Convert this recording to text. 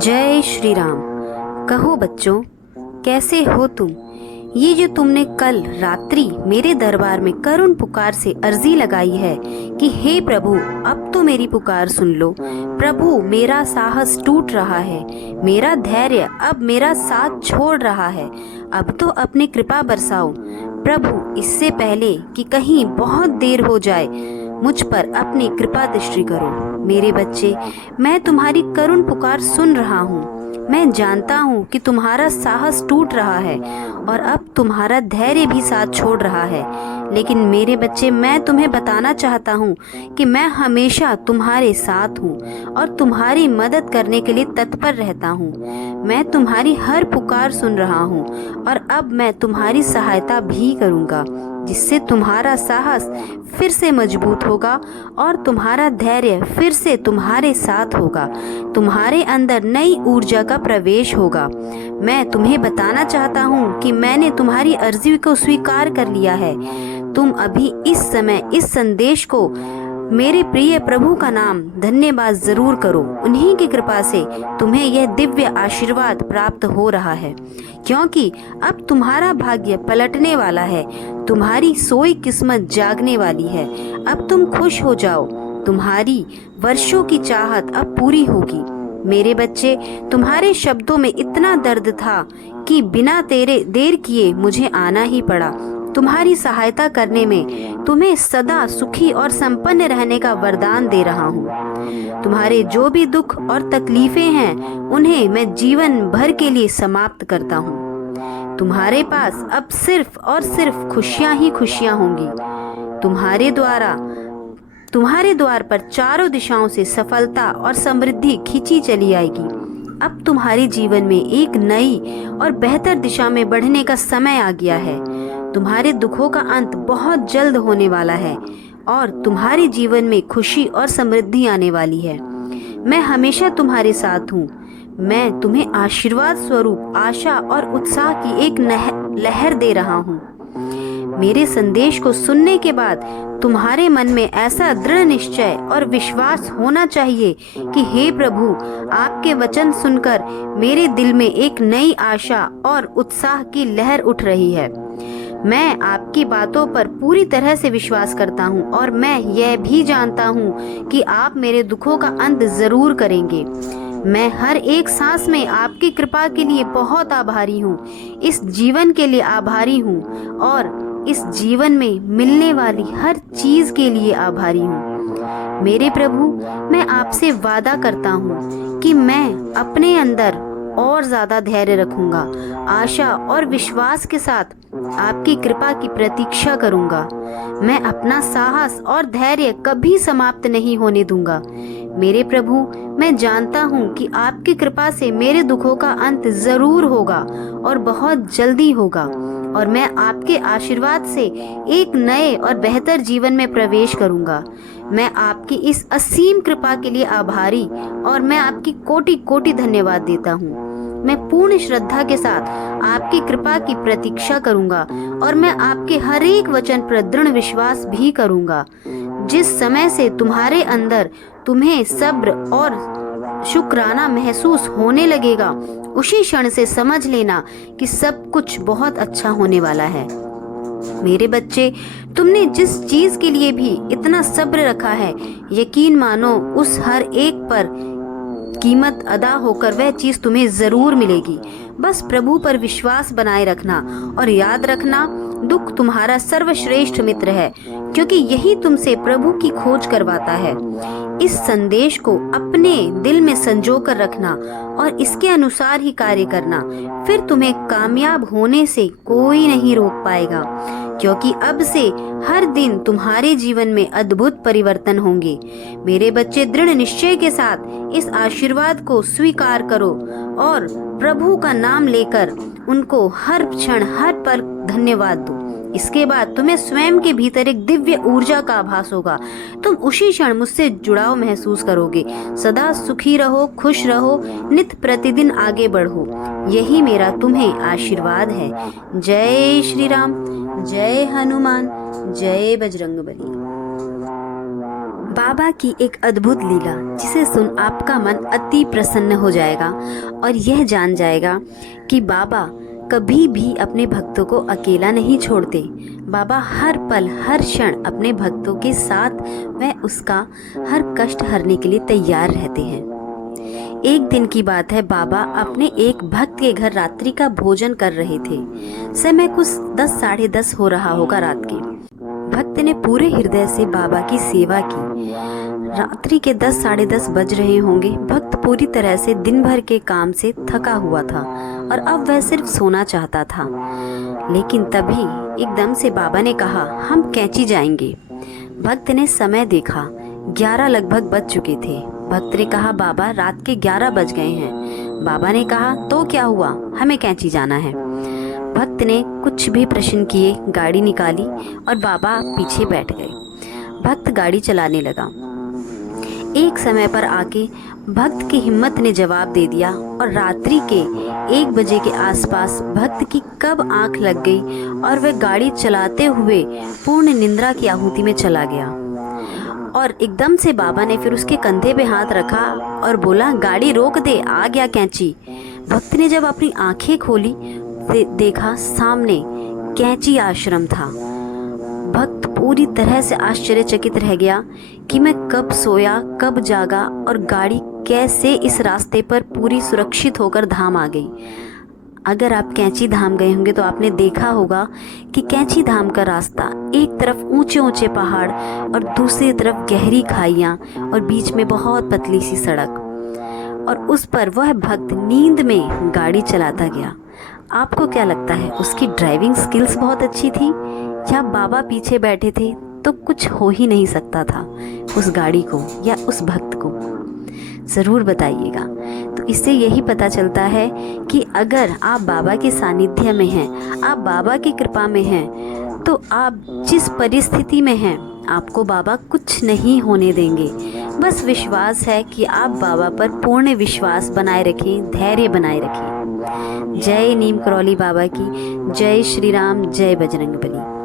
जय श्री राम। कहो बच्चों, कैसे हो तुम? ये जो तुमने कल रात्रि मेरे दरबार में करुण पुकार से अर्जी लगाई है कि हे प्रभु, अब तो मेरी पुकार सुन लो। प्रभु, मेरा साहस टूट रहा है, मेरा धैर्य अब मेरा साथ छोड़ रहा है, अब तो अपनी कृपा बरसाओ। प्रभु, इससे पहले कि कहीं बहुत देर हो जाए, मुझ पर अपनी कृपा दृष्टि करो। मेरे बच्चे, मैं तुम्हारी करुण पुकार सुन रहा हूँ। मैं जानता हूँ कि तुम्हारा साहस टूट रहा है और अब तुम्हारा धैर्य भी साथ छोड़ रहा है, लेकिन मेरे बच्चे, मैं तुम्हें बताना चाहता हूँ कि मैं हमेशा तुम्हारे साथ हूँ और तुम्हारी मदद करने के लिए तत्पर रहता हूँ। मैं तुम्हारी हर पुकार सुन रहा हूँ और अब मैं तुम्हारी सहायता भी करूँगा, जिससे तुम्हारा साहस फिर से मजबूत होगा और तुम्हारा धैर्य फिर से तुम्हारे साथ होगा। तुम्हारे अंदर नई ऊर्जा का प्रवेश होगा। मैं तुम्हें बताना चाहता हूँ कि मैंने तुम्हारी अर्जी को स्वीकार कर लिया है। तुम अभी इस समय इस संदेश को मेरे प्रिय प्रभु का नाम धन्यवाद जरूर करो। उन्हीं की कृपा से तुम्हें यह दिव्य आशीर्वाद प्राप्त हो रहा है, क्योंकि अब तुम्हारा भाग्य पलटने वाला है। तुम्हारी सोई किस्मत जागने वाली है। अब तुम खुश हो जाओ। तुम्हारी वर्षों की चाहत अब पूरी होगी। मेरे बच्चे, तुम्हारे शब्दों में इतना दर्द था कि बिना तेरे देर किए मुझे आना ही पड़ा। तुम्हारी सहायता करने में तुम्हें सदा सुखी और संपन्न रहने का वरदान दे रहा हूँ। तुम्हारे जो भी दुख और तकलीफें हैं, उन्हें मैं जीवन भर के लिए समाप्त करता हूँ। तुम्हारे पास अब सिर्फ और सिर्फ खुशियाँ ही खुशियाँ होंगी। तुम्हारे द्वार पर चारों दिशाओं से सफलता और समृद्धि खींची चली आएगी। अब तुम्हारे जीवन में एक नई और बेहतर दिशा में बढ़ने का समय आ गया है। तुम्हारे दुखों का अंत बहुत जल्द होने वाला है और तुम्हारे जीवन में खुशी और समृद्धि आने वाली है। मैं हमेशा तुम्हारे साथ हूँ। मैं तुम्हें आशीर्वाद स्वरूप आशा और उत्साह की एक लहर दे रहा हूँ। मेरे संदेश को सुनने के बाद तुम्हारे मन में ऐसा दृढ़ निश्चय और विश्वास होना चाहिए कि हे प्रभु, आपके वचन सुनकर मेरे दिल में एक नई आशा और उत्साह की लहर उठ रही है। मैं आपकी बातों पर पूरी तरह से विश्वास करता हूँ और मैं यह भी जानता हूँ कि आप मेरे दुखों का अंत जरूर करेंगे। मैं हर एक सांस में आपकी कृपा के लिए बहुत आभारी हूँ। इस जीवन के लिए आभारी हूँ और इस जीवन में मिलने वाली हर चीज के लिए आभारी हूँ। मेरे प्रभु, मैं आपसे वादा करता हूँ कि मैं अपने अंदर और ज्यादा धैर्य रखूंगा, आशा और विश्वास के साथ आपकी कृपा की प्रतीक्षा करूंगा। मैं अपना साहस और धैर्य कभी समाप्त नहीं होने दूंगा। मेरे प्रभु, मैं जानता हूँ कि आपकी कृपा से मेरे दुखों का अंत जरूर होगा और बहुत जल्दी होगा, और मैं आपके आशीर्वाद से एक नए और बेहतर जीवन में प्रवेश करूंगा। मैं आपकी इस असीम कृपा के लिए आभारी और मैं आपकी कोटि कोटि धन्यवाद देता हूँ। मैं पूर्ण श्रद्धा के साथ आपकी कृपा की प्रतीक्षा करूंगा और मैं आपके हर एक वचन पर दृढ़ विश्वास भी करूंगा। जिस समय से तुम्हारे अंदर तुम्हें सब्र और शुक्राना महसूस होने लगेगा, उसी क्षण से समझ लेना कि सब कुछ बहुत अच्छा होने वाला है। मेरे बच्चे, तुमने जिस चीज के लिए भी इतना सब्र रखा है, यकीन मानो उस हर एक पर कीमत अदा होकर वह चीज तुम्हें जरूर मिलेगी। बस प्रभु पर विश्वास बनाए रखना और याद रखना, दुख तुम्हारा सर्वश्रेष्ठ मित्र है, क्योंकि यही तुमसे प्रभु की खोज करवाता है। इस संदेश को अपने दिल में संजो कर रखना और इसके अनुसार ही कार्य करना, फिर तुम्हें कामयाब होने से कोई नहीं रोक पाएगा, क्योंकि अब से हर दिन तुम्हारे जीवन में अद्भुत परिवर्तन होंगे। मेरे बच्चे, दृढ़ निश्चय के साथ इस आशीर्वाद को स्वीकार करो और प्रभु का नाम लेकर उनको हर क्षण हर पल धन्यवाद दो। इसके बाद तुम्हें स्वयं के भीतर एक दिव्य ऊर्जा का आभास होगा। तुम उसी क्षण मुझसे जुड़ाव महसूस करोगे। सदा सुखी रहो, खुश रहो, नित प्रतिदिन आगे बढ़ो, यही मेरा तुम्हें आशीर्वाद है। जय श्री राम, जय हनुमान, जय बजरंगबली। बाबा की एक अद्भुत लीला जिसे सुन आपका मन अति प्रसन्न हो जाएगा और यह जान जाएगा कि बाबा कभी भी अपने भक्तों को अकेला नहीं छोड़ते। बाबा हर पल हर क्षण अपने भक्तों के साथ वह उसका हर कष्ट हरने के लिए तैयार रहते हैं। एक दिन की बात है, बाबा अपने एक भक्त के घर रात्रि का भोजन कर रहे थे। समय कुछ 10 साढ़े 10 हो रहा होगा रात के। भक्त ने पूरे हृदय से बाबा की सेवा की। रात्रि के 10 साढ़े 10 बज रहे होंगे। भक्त पूरी तरह से दिन भर के काम से थका हुआ था और अब वह सिर्फ सोना चाहता था। लेकिन तभी एकदम से बाबा ने कहा, हम कैंची जाएंगे। भक्त ने समय देखा, 11 लगभग बज चुके थे। भक्त ने कहा, बाबा रात के 11 बज गए हैं। बाबा ने कहा, तो क्या हुआ, हमें कैंची जाना है। भक्त ने कुछ भी प्रश्न किए, गाड़ी निकाली और बाबा पीछे बैठ गए। भक्त गाड़ी चलाने लगा। एक समय पर आके भक्त की हिम्मत ने जवाब दे दिया और रात्रि के 1 बजे के आसपास भक्त की कब आंख लग गई और वह गाड़ी चलाते हुए पूर्ण निद्रा की आहुति में चला गया। और एकदम से बाबा ने फिर उसके कंधे पे हाथ रखा और बोला, गाड़ी रोक दे, आ गया कैंची। भक्त ने जब अपनी आंखें खोली देखा सामने कैंची आश्रम था। भक्त पूरी तरह से आश्चर्यचकित रह गया कि मैं कब सोया कब जागा और गाड़ी कैसे इस रास्ते पर पूरी सुरक्षित होकर धाम आ गई। अगर आप कैंची धाम गए होंगे तो आपने देखा होगा कि कैंची धाम का रास्ता एक तरफ ऊंचे ऊंचे पहाड़ और दूसरी तरफ गहरी खाइयाँ और बीच में बहुत पतली सी सड़क, और उस पर वह भक्त नींद में गाड़ी चलाता गया। आपको क्या लगता है, उसकी ड्राइविंग स्किल्स बहुत अच्छी थी या बाबा पीछे बैठे थे तो कुछ हो ही नहीं सकता था उस गाड़ी को या उस भक्त को? ज़रूर बताइएगा। तो इससे यही पता चलता है कि अगर आप बाबा के सानिध्य में हैं, आप बाबा की कृपा में हैं, तो आप जिस परिस्थिति में हैं आपको बाबा कुछ नहीं होने देंगे। बस विश्वास है कि आप बाबा पर पूर्ण विश्वास बनाए रखें, धैर्य बनाए रखें। जय नीम करौली बाबा की, जय श्री राम, जय बजरंगबली।